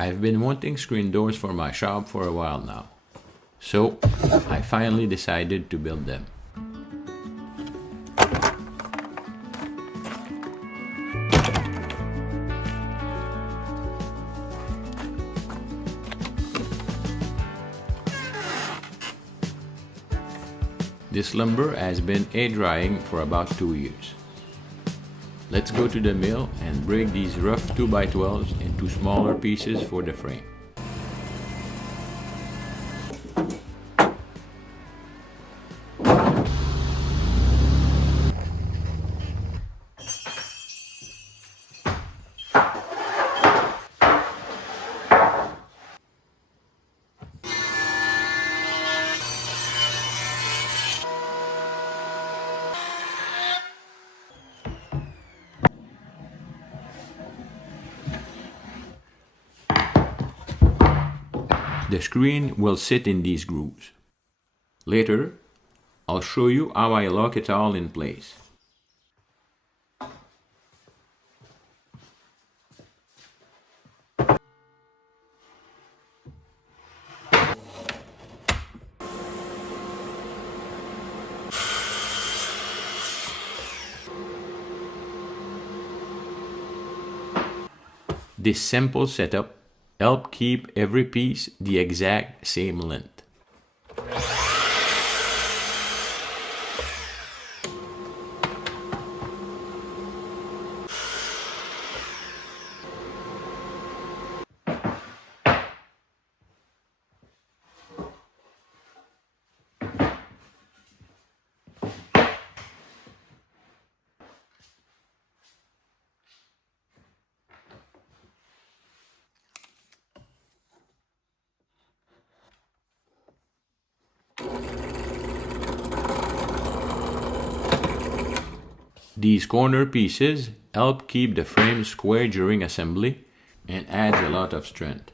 I've been wanting screen doors for my shop for a while now, so I finally decided to build them. This lumber has been air drying for about 2 years. Let's go to the mill and break these rough 2x12s into smaller pieces for the frame. The screen will sit in these grooves. Later, I'll show you how I lock it all in place. This simple setup helps keep every piece the exact same length. These corner pieces help keep the frame square during assembly and adds a lot of strength.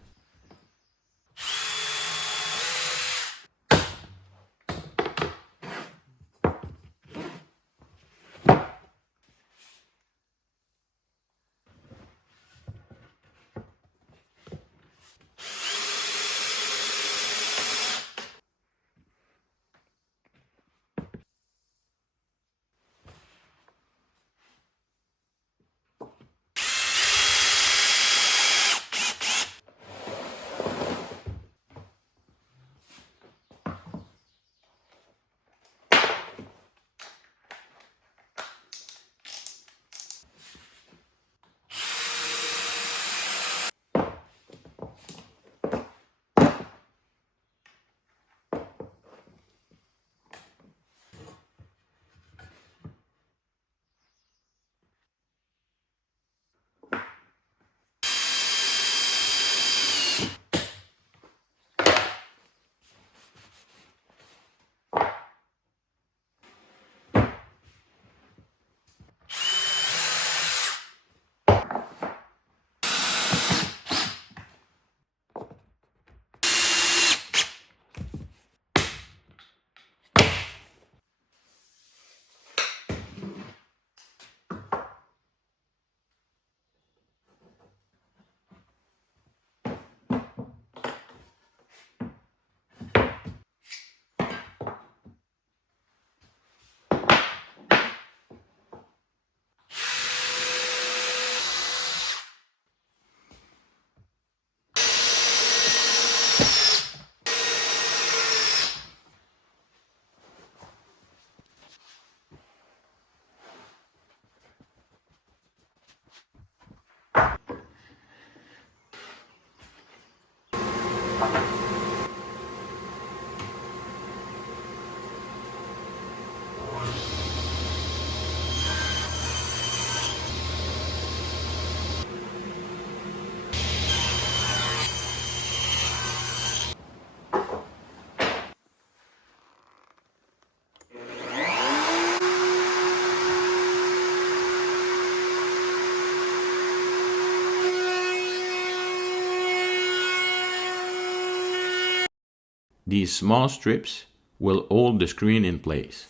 These small strips will hold the screen in place.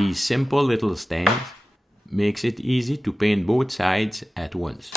These simple little stains makes it easy to paint both sides at once.